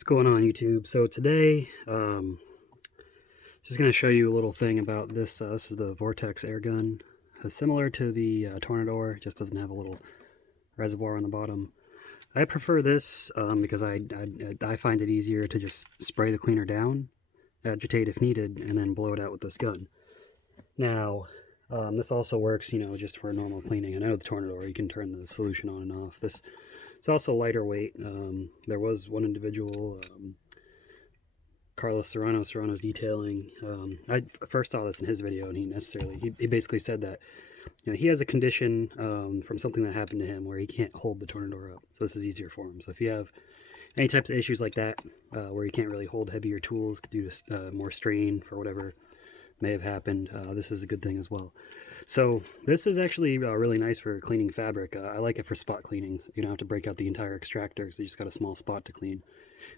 What's going on, YouTube? So today, just going to show you a little thing about this. This is the Vortex Air Gun. Similar to the Tornador, just doesn't have a little reservoir on the bottom. I prefer this because I find it easier to just spray the cleaner down, agitate if needed, and then blow it out with this gun. Now, this also works, just for normal cleaning. I know the Tornador, you can turn the solution on and off. It's also lighter weight. There was one individual, Carlos Serrano's detailing. I first saw this in his video, and he basically said that he has a condition from something that happened to him where he can't hold the Tornador up. So this is easier for him. So if you have any types of issues like that, where you can't really hold heavier tools due to more strain for whatever may have happened, this is a good thing as well. So this is actually really nice for cleaning fabric. I like it for spot cleaning. You don't have to break out the entire extractor because you just got a small spot to clean.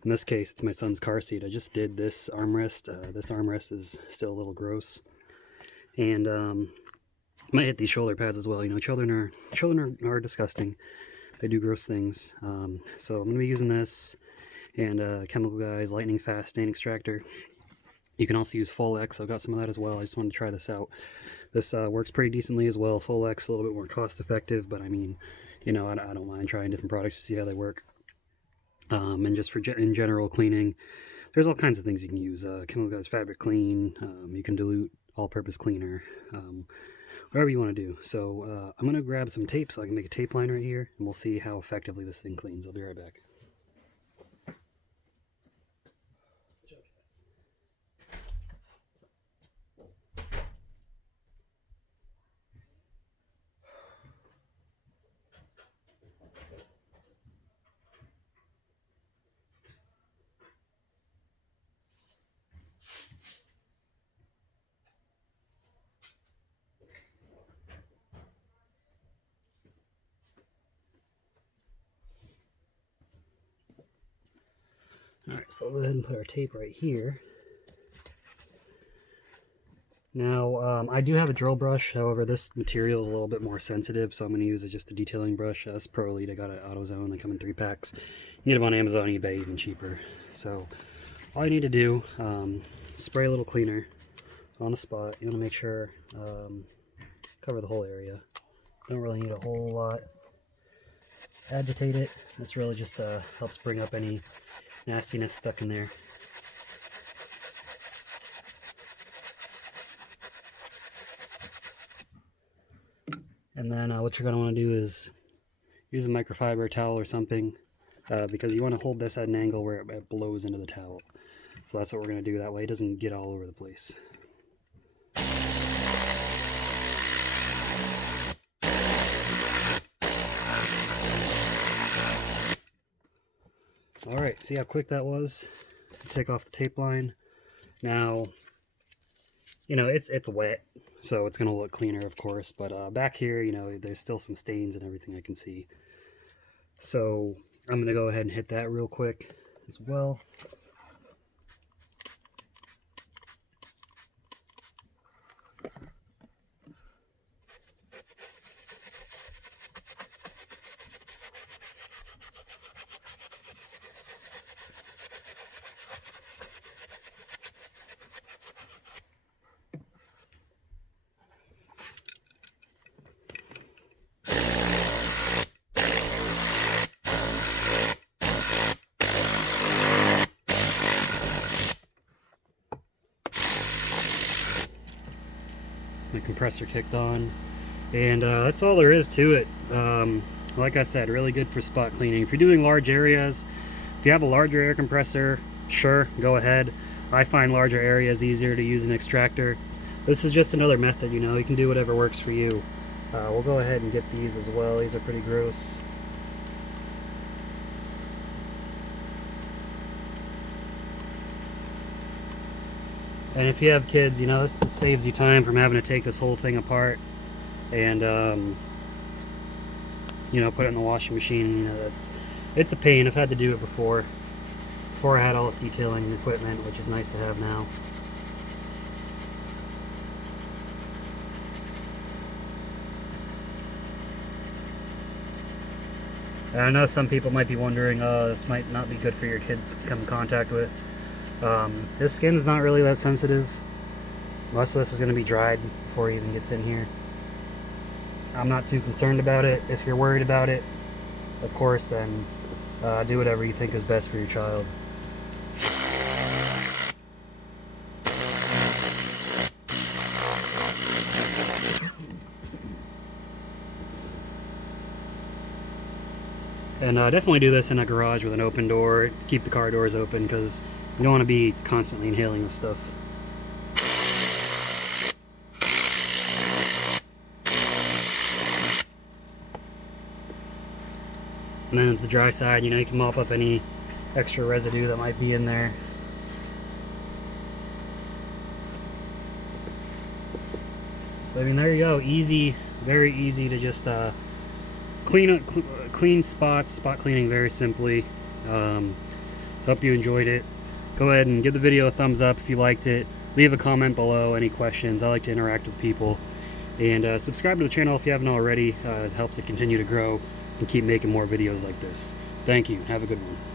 In this case, it's my son's car seat. I just did this armrest. This armrest is still a little gross, and might hit these shoulder pads as well. Children are disgusting. They do gross things. So I'm gonna be using this and Chemical Guy's lightning fast stain extractor. You can also use Full X. I've got some of that as well. I just wanted to try this out. This works pretty decently as well. Full X a little bit more cost effective, but I mean, I don't mind trying different products to see how they work. And just in general cleaning, there's all kinds of things you can use. Chemical Guy's Fabric Clean. You can dilute all-purpose cleaner. Whatever you want to do. So I'm going to grab some tape so I can make a tape line right here, and we'll see how effectively this thing cleans. I'll be right back. Alright, so I'll go ahead and put our tape right here. Now, I do have a drill brush, however this material is a little bit more sensitive, so I'm going to use just a detailing brush. This Pro Elite, I got it at AutoZone. They come in 3 packs. You can get them on Amazon, eBay, even cheaper. So, all you need to do, spray a little cleaner on the spot. You want to make sure, cover the whole area. Don't really need a whole lot. Agitate it. This really just helps bring up any nastiness stuck in there. And then what you're going to want to do is use a microfiber towel or something, because you want to hold this at an angle where it blows into the towel. So that's what we're going to do. That way it doesn't get all over the place. Alright, see how quick that was? Take off the tape line. Now, it's wet, so it's going to look cleaner, of course, but back here, there's still some stains and everything I can see. So I'm going to go ahead and hit that real quick as well. My compressor kicked on, and that's all there is to it. Like I said, really good for spot cleaning. If you're doing large areas, if you have a larger air compressor, sure, go ahead. I find larger areas easier to use an extractor. This is just another method, you can do whatever works for you. We'll go ahead and get these as well. These are pretty gross. And if you have kids, this saves you time from having to take this whole thing apart and, put it in the washing machine. It's a pain. I've had to do it before I had all this detailing equipment, which is nice to have now. And I know some people might be wondering, oh, this might not be good for your kid to come in contact with. His skin's not really that sensitive. Most of this is going to be dried before he even gets in here. I'm not too concerned about it. If you're worried about it, of course, then do whatever you think is best for your child. And definitely do this in a garage with an open door. Keep the car doors open because you don't want to be constantly inhaling this stuff. And then at the dry side, you can mop up any extra residue that might be in there. But, I mean, there you go. Easy, very easy to just clean spots, spot cleaning very simply. Hope you enjoyed it. Go ahead and give the video a thumbs up if you liked it. Leave a comment below, any questions. I like to interact with people. And subscribe to the channel if you haven't already. It helps it continue to grow and keep making more videos like this. Thank you. Have a good one.